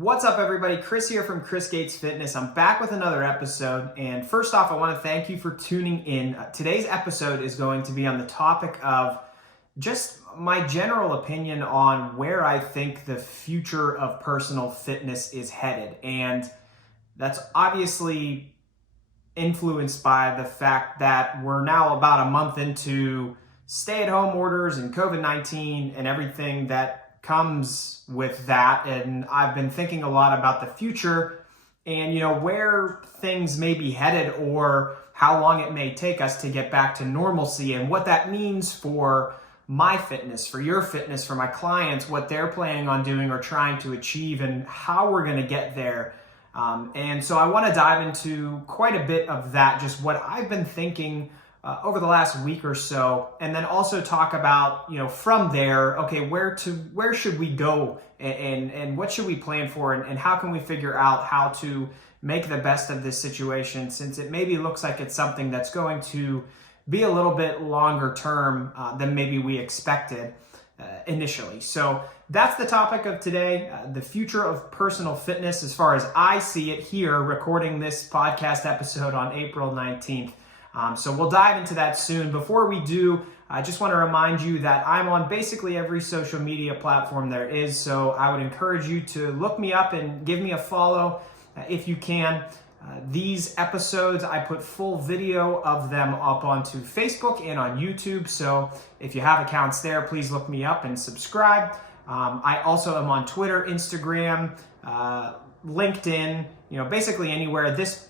What's up, everybody? Chris here from Chris Gates Fitness. I'm back with another episode, and first off, I want to thank you for tuning in. Today's episode is going to be on the topic of just my general opinion on where I think the future of personal fitness is headed, and that's obviously influenced by the fact that we're now about a month into stay-at-home orders and COVID-19 and everything that comes with that. And I've been thinking a lot about the future and, where things may be headed or how long it may take us to get back to normalcy and what that means for my fitness, for your fitness, for my clients, what they're planning on doing or trying to achieve and how we're going to get there. And so I want to dive into quite a bit of that, just what I've been thinking over the last week or so, and then also talk about, from there, okay, where should we go and what should we plan for and how can we figure out how to make the best of this situation, since it maybe looks like it's something that's going to be a little bit longer term than maybe we expected initially. So that's the topic of today, the future of personal fitness as far as I see it here, recording this podcast episode on April 19th. So we'll dive into that soon. Before we do, I just want to remind you that I'm on basically every social media platform there is. So I would encourage you to look me up and give me a follow if you can. These episodes, I put full video of them up onto Facebook and on YouTube. So if you have accounts there, please look me up and subscribe. I also am on Twitter, Instagram, LinkedIn, basically anywhere. This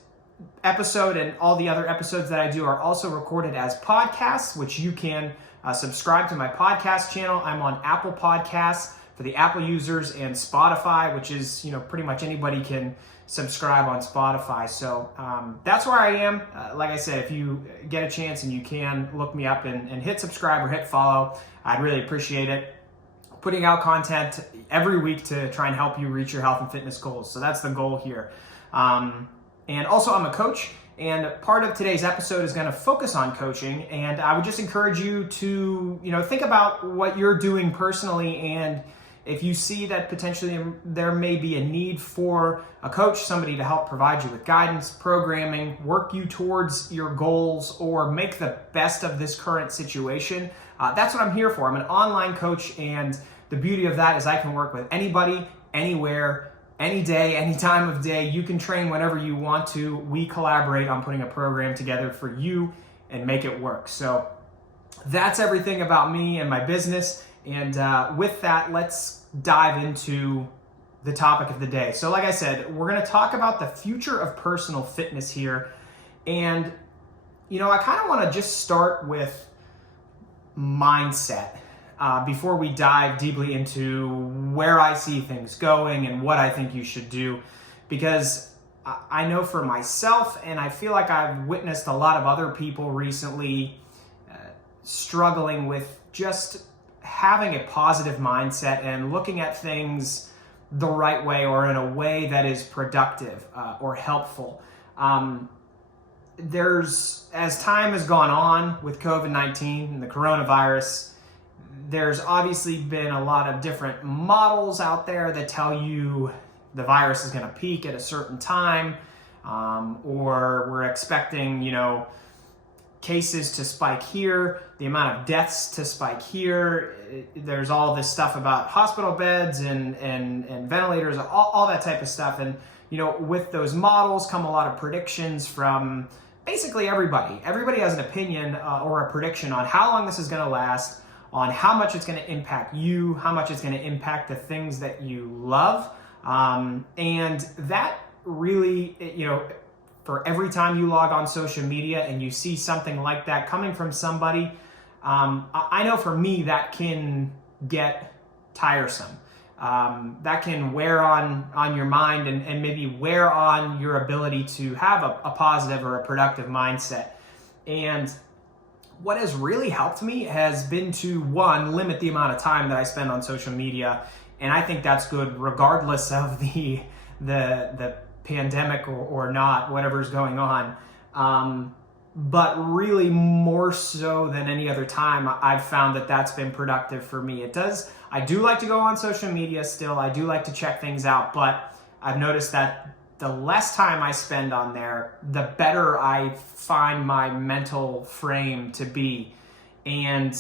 episode and all the other episodes that I do are also recorded as podcasts, which you can subscribe to my podcast channel. I'm on Apple Podcasts for the Apple users and Spotify, which is, pretty much anybody can subscribe on Spotify. So that's where I am. Like I said, if you get a chance and you can, look me up and hit subscribe or hit follow. I'd really appreciate it. Putting out content every week to try and help you reach your health and fitness goals. So that's the goal here. And also, I'm a coach, and part of today's episode is going to focus on coaching. And I would just encourage you to, think about what you're doing personally, and if you see that potentially there may be a need for a coach, somebody to help provide you with guidance, programming, work you towards your goals, or make the best of this current situation. That's what I'm here for. I'm an online coach, and the beauty of that is I can work with anybody, anywhere, any day, any time of day. You can train whenever you want to. We collaborate on putting a program together for you and make it work. So that's everything about me and my business. And with that, let's dive into the topic of the day. So like I said, we're going to talk about the future of personal fitness here. And, I kind of want to just start with mindset. Before we dive deeply into where I see things going and what I think you should do, because I know for myself, and I feel like I've witnessed a lot of other people recently struggling with just having a positive mindset and looking at things the right way or in a way that is productive or helpful. As time has gone on with COVID-19 and the coronavirus, there's obviously been a lot of different models out there that tell you the virus is going to peak at a certain time, or we're expecting, cases to spike here, the amount of deaths to spike here. There's all this stuff about hospital beds and ventilators, all that type of stuff. And, with those models come a lot of predictions from basically everybody. Everybody has an opinion or a prediction on how long this is going to last, on how much it's going to impact you, how much it's going to impact the things that you love. And that really, for every time you log on social media and you see something like that coming from somebody, I know for me that can get tiresome. That can wear on your mind and maybe wear on your ability to have a positive or a productive mindset. And what has really helped me has been to, one, limit the amount of time that I spend on social media. And I think that's good regardless of the pandemic or not, whatever's going on. But really more so than any other time, I've found that that's been productive for me. I do like to go on social media still. I do like to check things out, but I've noticed that the less time I spend on there, the better I find my mental frame to be. And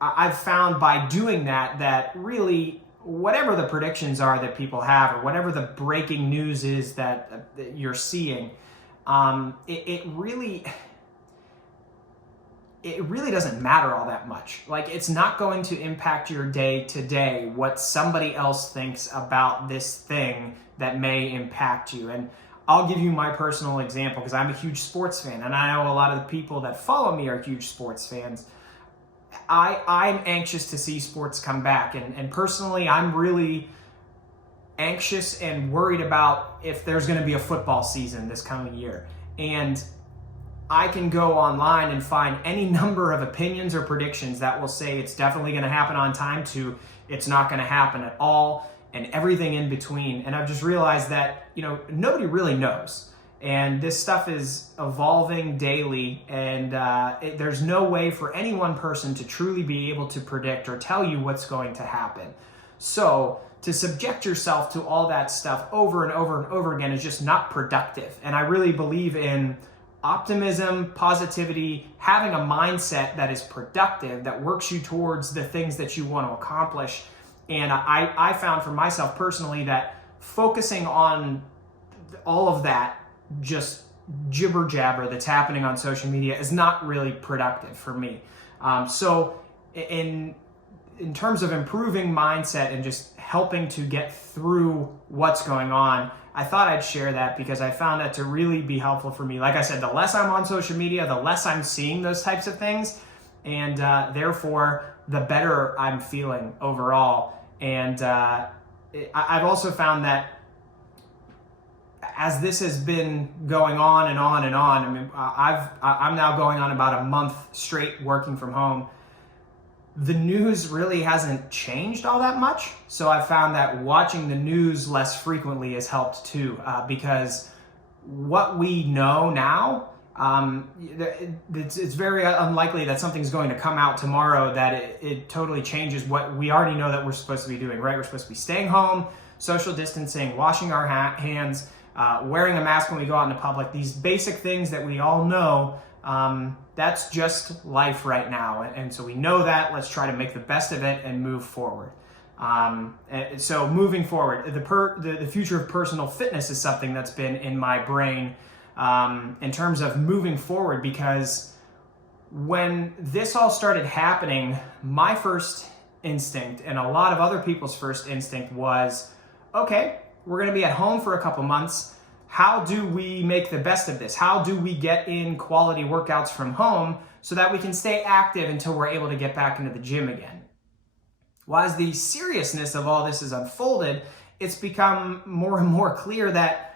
I've found by doing that really whatever the predictions are that people have, or whatever the breaking news is that you're seeing, it really doesn't matter all that much. Like, it's not going to impact your day to day what somebody else thinks about this thing that may impact you. And I'll give you my personal example, because I'm a huge sports fan, and I know a lot of the people that follow me are huge sports fans. I'm anxious to see sports come back, and personally, I'm really anxious and worried about if there's going to be a football season this coming year. And I can go online and find any number of opinions or predictions that will say it's definitely going to happen on time to it's not going to happen at all, and everything in between. And I've just realized that, nobody really knows. And this stuff is evolving daily, and there's no way for any one person to truly be able to predict or tell you what's going to happen. So to subject yourself to all that stuff over and over and over again is just not productive. And I really believe in optimism, positivity, having a mindset that is productive, that works you towards the things that you want to accomplish. And I found for myself personally that focusing on all of that just jibber jabber that's happening on social media is not really productive for me. So in terms of improving mindset and just helping to get through what's going on, I thought I'd share that because I found that to really be helpful for me. Like I said, the less I'm on social media, the less I'm seeing those types of things, and therefore the better I'm feeling overall. And I've also found that as this has been going on and on and on, I mean, I'm now going on about a month straight working from home. The news really hasn't changed all that much. So I've found that watching the news less frequently has helped too, because what we know now, it's very unlikely that something's going to come out tomorrow that it totally changes what we already know that we're supposed to be doing, right? We're supposed to be staying home, social distancing, washing our hands, wearing a mask when we go out into public. These basic things that we all know, that's just life right now. And so we know that. Let's try to make the best of it and move forward. So moving forward, the future of personal fitness is something that's been in my brain in terms of moving forward, because when this all started happening, my first instinct and a lot of other people's first instinct was, okay, we're going to be at home for a couple months. How do we make the best of this? How do we get in quality workouts from home so that we can stay active until we're able to get back into the gym again? Well, as the seriousness of all this has unfolded, it's become more and more clear that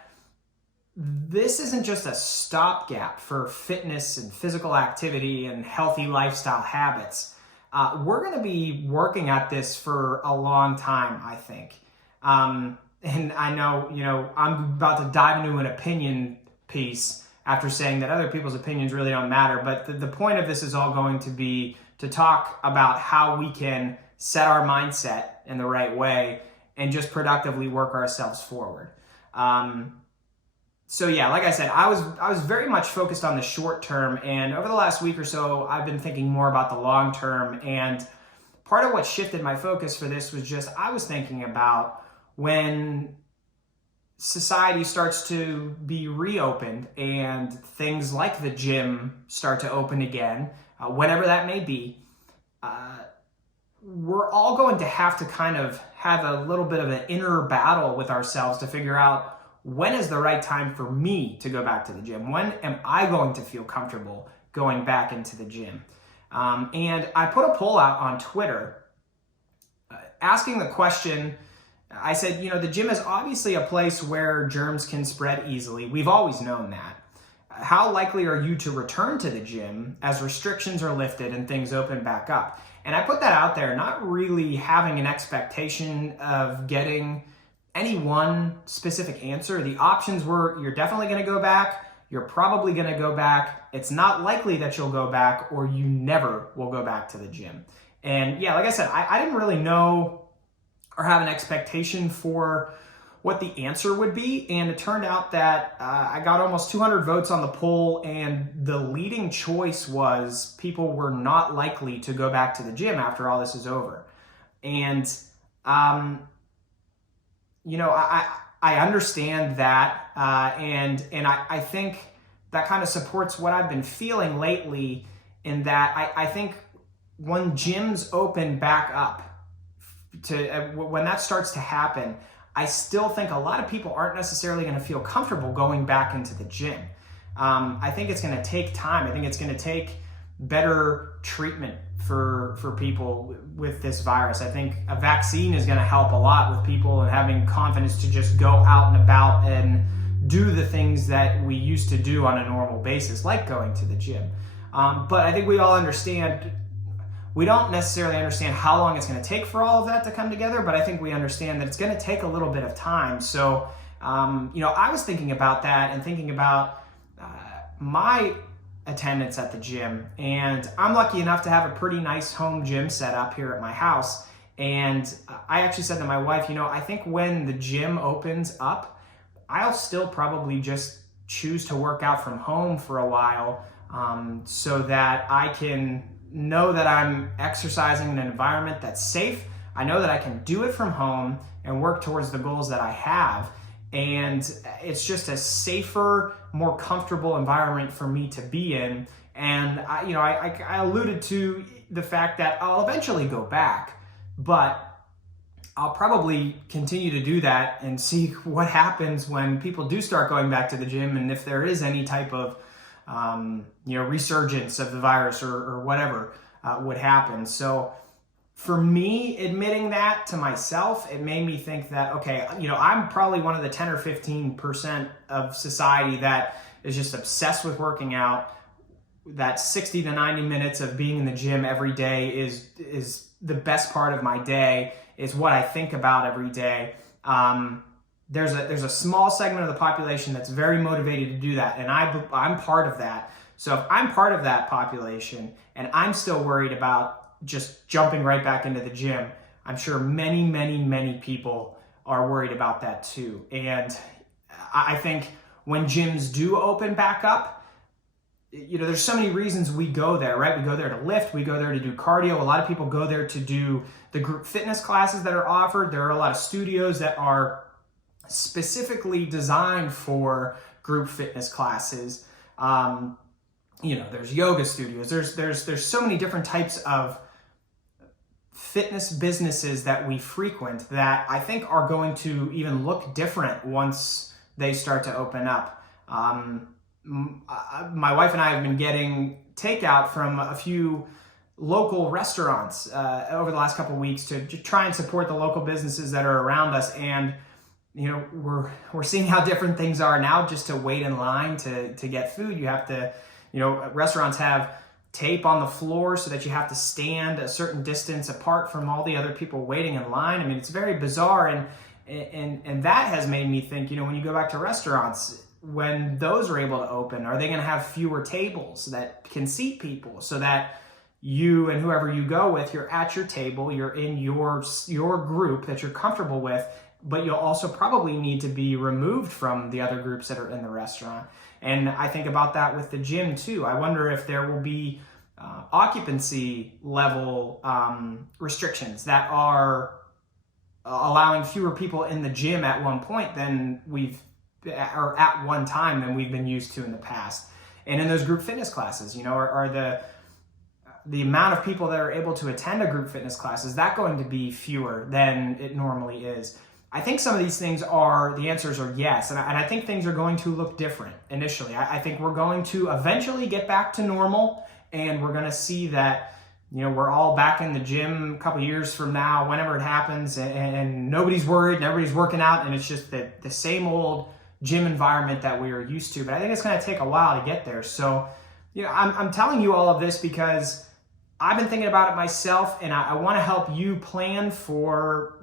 this isn't just a stopgap for fitness and physical activity and healthy lifestyle habits. We're going to be working at this for a long time, I think. And I know, I'm about to dive into an opinion piece after saying that other people's opinions really don't matter. But the point of this is all going to be to talk about how we can set our mindset in the right way and just productively work ourselves forward. So yeah, like I said, I was very much focused on the short term, and over the last week or so, I've been thinking more about the long term. And part of what shifted my focus for this was just, I was thinking about when society starts to be reopened and things like the gym start to open again, whenever that may be, we're all going to have to kind of have a little bit of an inner battle with ourselves to figure out, when is the right time for me to go back to the gym? When am I going to feel comfortable going back into the gym? And I put a poll out on Twitter asking the question. I said, the gym is obviously a place where germs can spread easily. We've always known that. How likely are you to return to the gym as restrictions are lifted and things open back up? And I put that out there, not really having an expectation of getting any one specific answer. The options were, you're definitely going to go back, you're probably going to go back, it's not likely that you'll go back, or you never will go back to the gym. And yeah, like I said, I didn't really know or have an expectation for what the answer would be. And it turned out that I got almost 200 votes on the poll, and the leading choice was people were not likely to go back to the gym after all this is over. And, I understand that. And I think that kind of supports what I've been feeling lately, in that I think when gyms open back up, when that starts to happen, I still think a lot of people aren't necessarily going to feel comfortable going back into the gym. I think it's going to take time. I think it's going to take better treatment for people with this virus. I think a vaccine is going to help a lot with people and having confidence to just go out and about and do the things that we used to do on a normal basis, like going to the gym. But I think we all understand, we don't necessarily understand how long it's going to take for all of that to come together, but I think we understand that it's going to take a little bit of time. So, I was thinking about that and thinking about my attendance at the gym. And I'm lucky enough to have a pretty nice home gym set up here at my house. And I actually said to my wife, I think when the gym opens up, I'll still probably just choose to work out from home for a while, so that I can know that I'm exercising in an environment that's safe. I know that I can do it from home and work towards the goals that I have. And it's just a safer, more comfortable environment for me to be in. And I alluded to the fact that I'll eventually go back, but I'll probably continue to do that and see what happens when people do start going back to the gym, and if there is any type of resurgence of the virus or whatever would happen. So for me, admitting that to myself, it made me think that, okay, I'm probably one of the 10 or 15% of society that is just obsessed with working out. That 60 to 90 minutes of being in the gym every day is the best part of my day, is what I think about every day. There's a small segment of the population that's very motivated to do that, and I'm part of that. So if I'm part of that population and I'm still worried about just jumping right back into the gym, I'm sure many, many, many people are worried about that too. And I think when gyms do open back up, there's so many reasons we go there, right? We go there to lift, we go there to do cardio. A lot of people go there to do the group fitness classes that are offered. There are a lot of studios that are specifically designed for group fitness classes. There's yoga studios. There's so many different types of fitness businesses that we frequent that I think are going to even look different once they start to open up. My wife and I have been getting takeout from a few local restaurants over the last couple of weeks to try and support the local businesses that are around us. And we're seeing how different things are now. Just to wait in line to get food, you have to, restaurants have tape on the floor so that you have to stand a certain distance apart from all the other people waiting in line. I mean, it's very bizarre, and that has made me think, when you go back to restaurants, when those are able to open, are they going to have fewer tables that can seat people so that you and whoever you go with, you're at your table, you're in your group that you're comfortable with, but you'll also probably need to be removed from the other groups that are in the restaurant. And I think about that with the gym too. I wonder if there will be occupancy level restrictions that are allowing fewer people in the gym at one point than or at one time than we've been used to in the past. And in those group fitness classes, are the amount of people that are able to attend a group fitness class, is that going to be fewer than it normally is? I think some of these things the answers are yes. And I think things are going to look different initially. I think we're going to eventually get back to normal, and we're going to see that, we're all back in the gym a couple years from now, whenever it happens, and nobody's worried and everybody's working out, and it's just the same old gym environment that we are used to. But I think it's going to take a while to get there. So, I'm telling you all of this because I've been thinking about it myself, and I want to help you plan for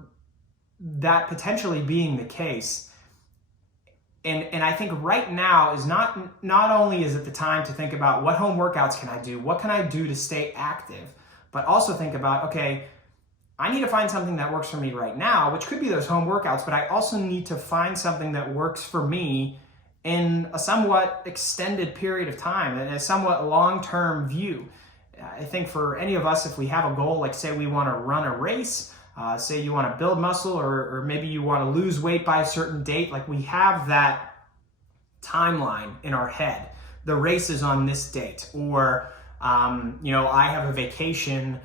that potentially being the case. And I think right now is not only is it the time to think about what home workouts can I do, what can I do to stay active, but also think about, okay, I need to find something that works for me right now, which could be those home workouts, but I also need to find something that works for me in a somewhat extended period of time and a somewhat long-term view. I think for any of us, if we have a goal, like say we want to run a race, say you want to build muscle, or maybe you want to lose weight by a certain date, like we have that timeline in our head. The race is on this date, or I have a vacation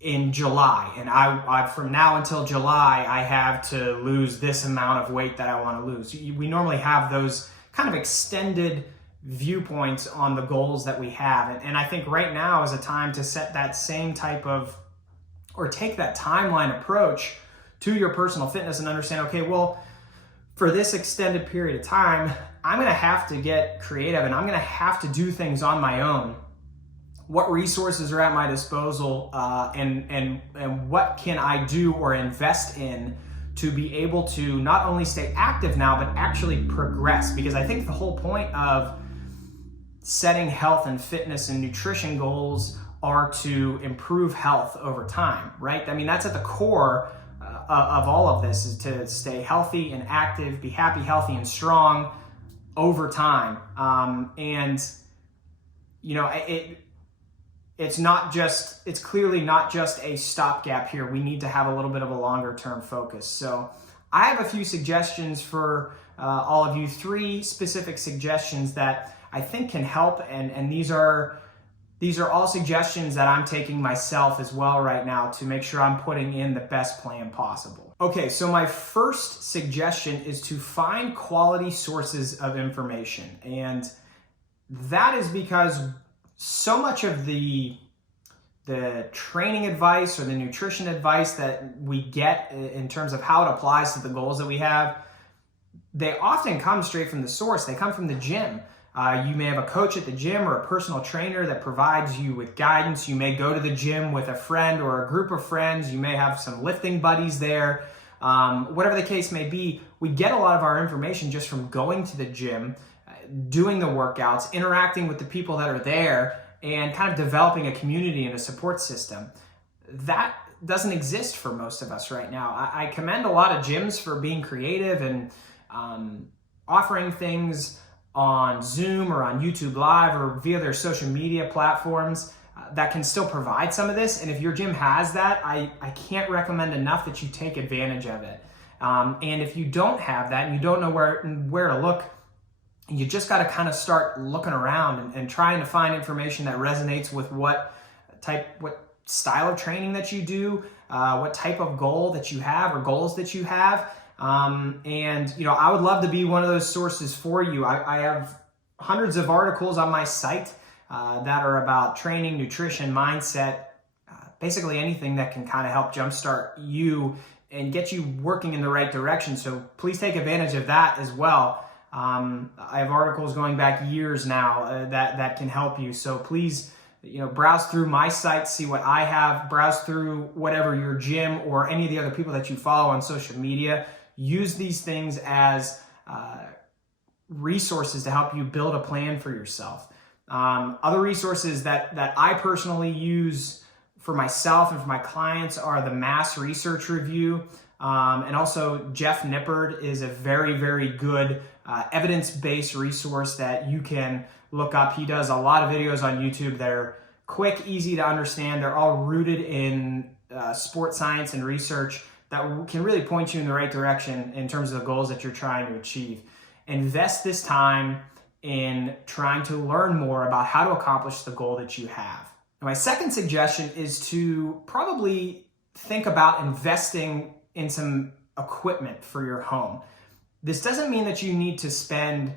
in July, and I from now until July, I have to lose this amount of weight that I want to lose. We normally have those kind of extended viewpoints on the goals that we have. And I think right now is a time to set that same type of, or take that timeline approach to your personal fitness and understand, okay, well, for this extended period of time, I'm going to have to get creative and I'm going to have to do things on my own. What resources are at my disposal, and what can I do or invest in to be able to not only stay active now, but actually progress? Because I think the whole point of setting health and fitness and nutrition goals are to improve health over time, right? I mean, that's at the core of all of this, is to stay healthy and active, be happy, healthy, and strong over time. It's clearly not just a stopgap here. We need to have a little bit of a longer term focus. So I have a few suggestions for all of you, 3 specific suggestions that I think can help. And these are all suggestions that I'm taking myself as well right now to make sure I'm putting in the best plan possible. Okay, so my first suggestion is to find quality sources of information. And that is because so much of the training advice or the nutrition advice that we get in terms of how it applies to the goals that we have, they often come straight from the source. They come from the gym. You may have a coach at the gym or a personal trainer that provides you with guidance. You may go to the gym with a friend or a group of friends. You may have some lifting buddies there. Whatever the case may be, we get a lot of our information just from going to the gym, doing the workouts, interacting with the people that are there, and kind of developing a community and a support system. That doesn't exist for most of us right now. I commend a lot of gyms for being creative and offering things on Zoom or on YouTube Live or via their social media platforms that can still provide some of this. And if your gym has that, I can't recommend enough that you take advantage of it. And if you don't have that and you don't know where to look, you just got to kind of start looking around and trying to find information that resonates with what style of training that you do, what type of goal that you have or goals that you have. I would love to be one of those sources for you. I have hundreds of articles on my site that are about training, nutrition, mindset, basically anything that can kind of help jumpstart you and get you working in the right direction. So please take advantage of that as well. I have articles going back years now that can help you. So please, browse through my site, see what I have, browse through whatever your gym or any of the other people that you follow on social media. Use these things as resources to help you build a plan for yourself. Other resources that I personally use for myself and for my clients are the Mass Research Review. And also Jeff Nippard is a very, very good evidence-based resource that you can look up. He does a lot of videos on YouTube that are quick, easy to understand. They're all rooted in sports science and research that can really point you in the right direction in terms of the goals that you're trying to achieve. Invest this time in trying to learn more about how to accomplish the goal that you have. And my second suggestion is to probably think about investing in some equipment for your home. This doesn't mean that you need to spend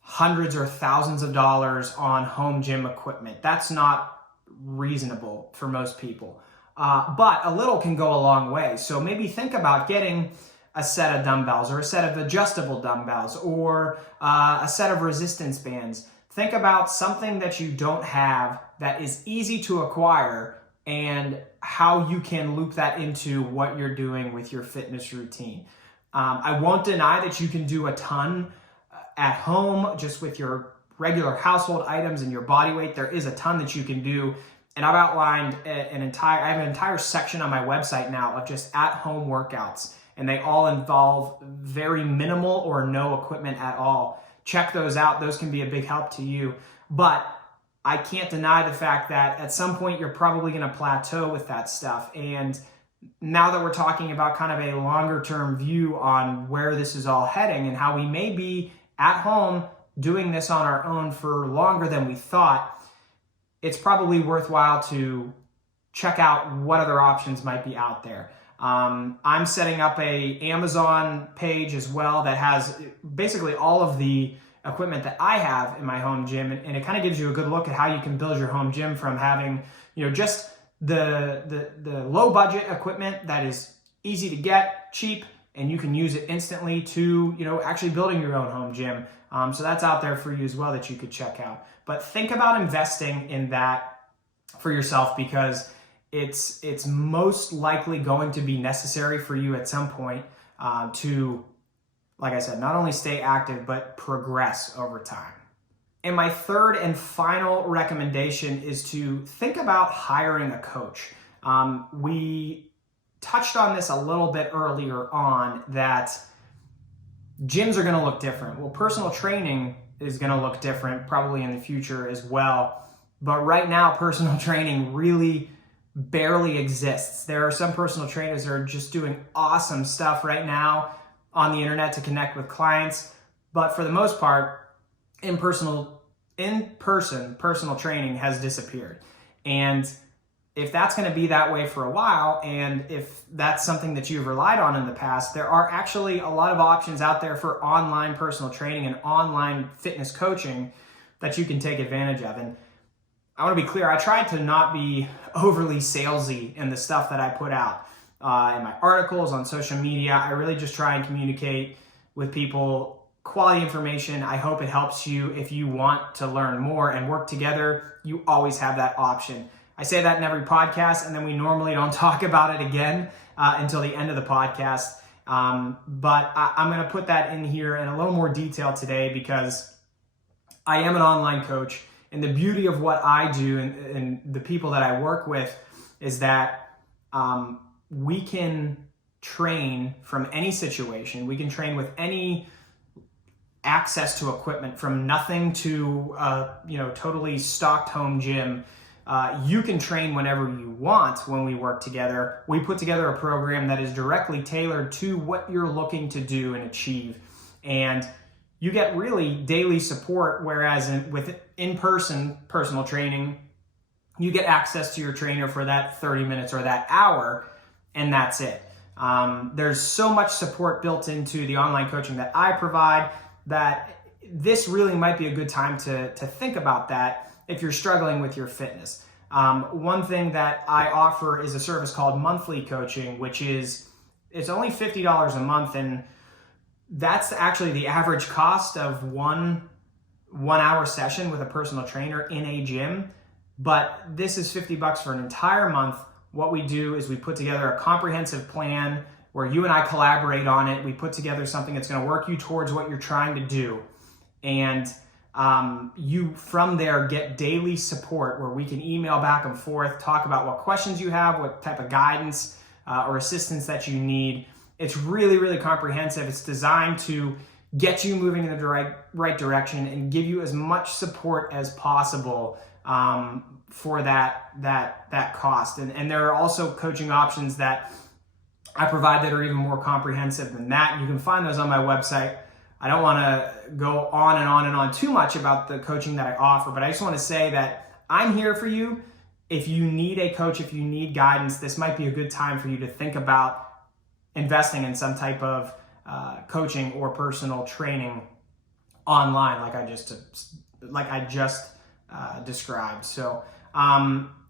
hundreds or thousands of dollars on home gym equipment. That's not reasonable for most people. But a little can go a long way. So maybe think about getting a set of dumbbells or a set of adjustable dumbbells or a set of resistance bands. Think about something that you don't have that is easy to acquire and how you can loop that into what you're doing with your fitness routine. I won't deny that you can do a ton at home just with your regular household items and your body weight. There is a ton that you can do And I've outlined I have an entire section on my website now of just at-home workouts, and they all involve very minimal or no equipment at all. Check those out. Those can be a big help to you. But I can't deny the fact that at some point you're probably going to plateau with that stuff. And now that we're talking about kind of a longer term view on where this is all heading and how we may be at home doing this on our own for longer than we thought, it's probably worthwhile to check out what other options might be out there. I'm setting up a Amazon page as well that has basically all of the equipment that I have in my home gym, and it kind of gives you a good look at how you can build your home gym from having, just the low budget equipment that is easy to get, cheap, and you can use it instantly to, actually building your own home gym. So that's out there for you as well that you could check out. But think about investing in that for yourself, because it's most likely going to be necessary for you at some point to, like I said, not only stay active, but progress over time. And my third and final recommendation is to think about hiring a coach. We touched on this a little bit earlier on, that gyms are going to look different. Well, personal training is going to look different probably in the future as well. But right now, personal training really barely exists. There are some personal trainers that are just doing awesome stuff right now on the internet to connect with clients. But for the most part, in-person personal training has disappeared. And if that's going to be that way for a while, and if that's something that you've relied on in the past, there are actually a lot of options out there for online personal training and online fitness coaching that you can take advantage of. And I want to be clear, I tried to not be overly salesy in the stuff that I put out in my articles on social media. I really just try and communicate with people quality information. I hope it helps you. If you want to learn more and work together, you always have that option. I say that in every podcast, and then we normally don't talk about it again until the end of the podcast. But I'm going to put that in here in a little more detail today, because I am an online coach, and the beauty of what I do and the people that I work with is that we can train from any situation. We can train with any access to equipment, from nothing to totally stocked home gym. You can train whenever you want. When we work together, we put together a program that is directly tailored to what you're looking to do and achieve. And you get really daily support, whereas with in-person personal training, you get access to your trainer for that 30 minutes or that hour, and that's it. There's so much support built into the online coaching that I provide that this really might be a good time to think about that if you're struggling with your fitness. One thing that I offer is a service called monthly coaching, which is, it's only $50 a month, and that's actually the average cost of one hour session with a personal trainer in a gym. But this is $50 for an entire month. What we do is we put together a comprehensive plan where you and I collaborate on it. We put together something that's going to work you towards what you're trying to do. And you from there get daily support where we can email back and forth, talk about what questions you have, what type of guidance or assistance that you need. It's really, really comprehensive. It's designed to get you moving in the right direction and give you as much support as possible for that cost. And there are also coaching options that I provide that are even more comprehensive than that. You can find those on my website. I don't want to go on and on and on too much about the coaching that I offer, but I just want to say that I'm here for you. If you need a coach, if you need guidance, this might be a good time for you to think about investing in some type of coaching or personal training online, like I just described. So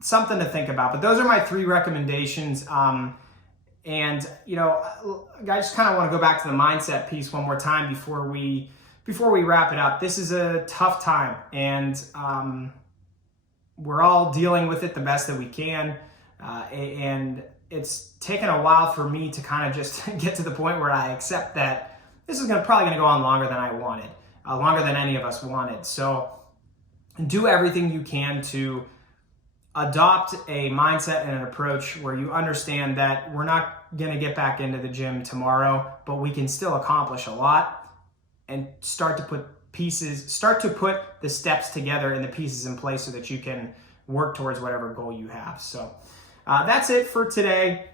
something to think about. But those are my 3 recommendations. And I just kind of want to go back to the mindset piece one more time before we wrap it up. This is a tough time, and we're all dealing with it the best that we can. And it's taken a while for me to kind of just get to the point where I accept that this is probably going to go on longer than I wanted, longer than any of us wanted. So do everything you can to adopt a mindset and an approach where you understand that we're not going to get back into the gym tomorrow, but we can still accomplish a lot, and start to put the steps together and the pieces in place so that you can work towards whatever goal you have. So that's it for today.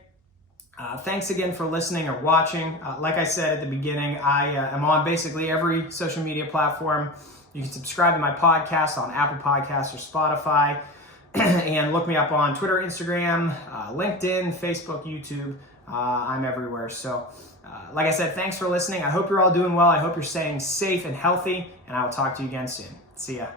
Thanks again for listening or watching. Like I said at the beginning, I am on basically every social media platform. You can subscribe to my podcast on Apple Podcasts or Spotify. And look me up on Twitter, Instagram, LinkedIn, Facebook, YouTube. I'm everywhere. So like I said, thanks for listening. I hope you're all doing well. I hope you're staying safe and healthy. And I will talk to you again soon. See ya.